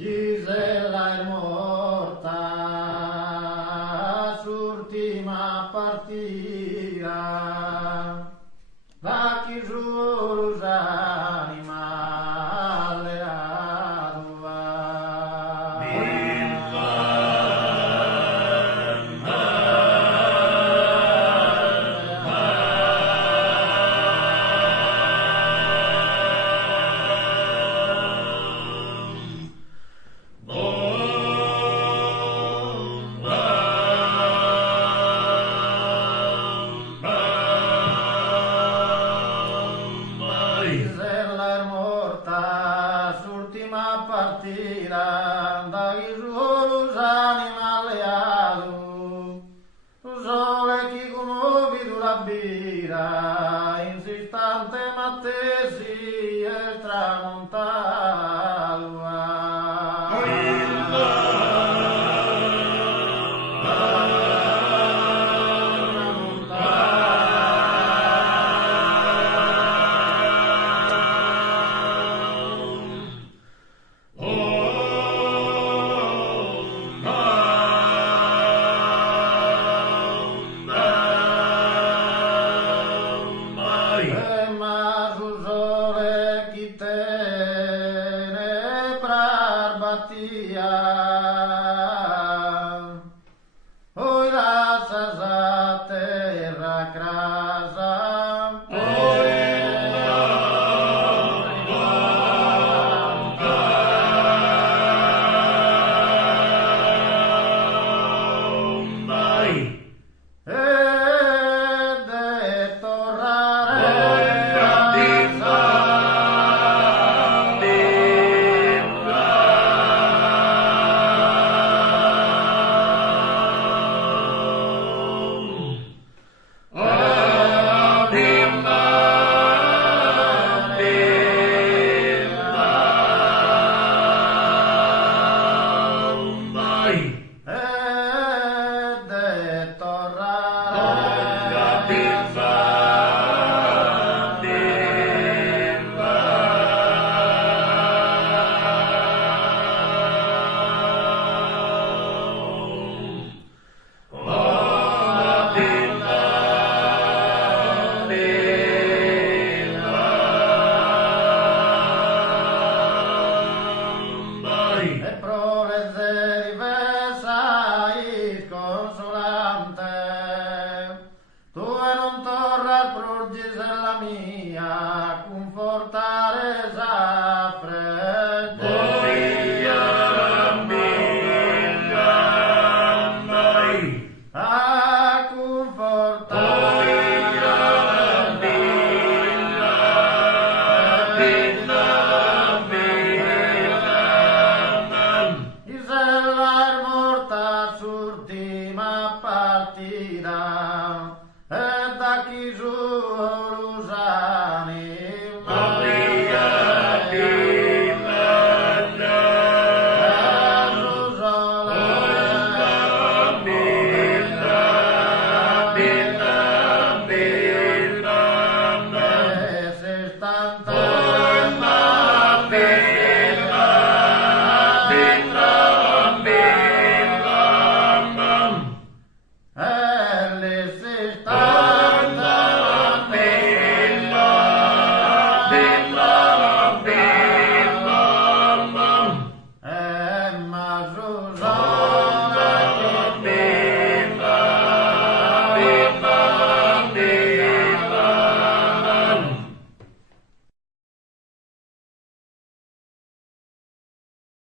Gisella è morta, s'ultima partita, va chi giù animale a Gisella è morta, s'ultima partita, da chi giù animale a tu sole chi commuovi tu la birra, insistante mattesi e tramontato. Ma sul sole chi te ne barbatia, oi la sa terra crasa, ed è torrare. Ed è e proleze diversa il consolante, tu e non torra pro Gisella mia, confortare sa fredde. A confortare Gisella è morta s'ultima partita.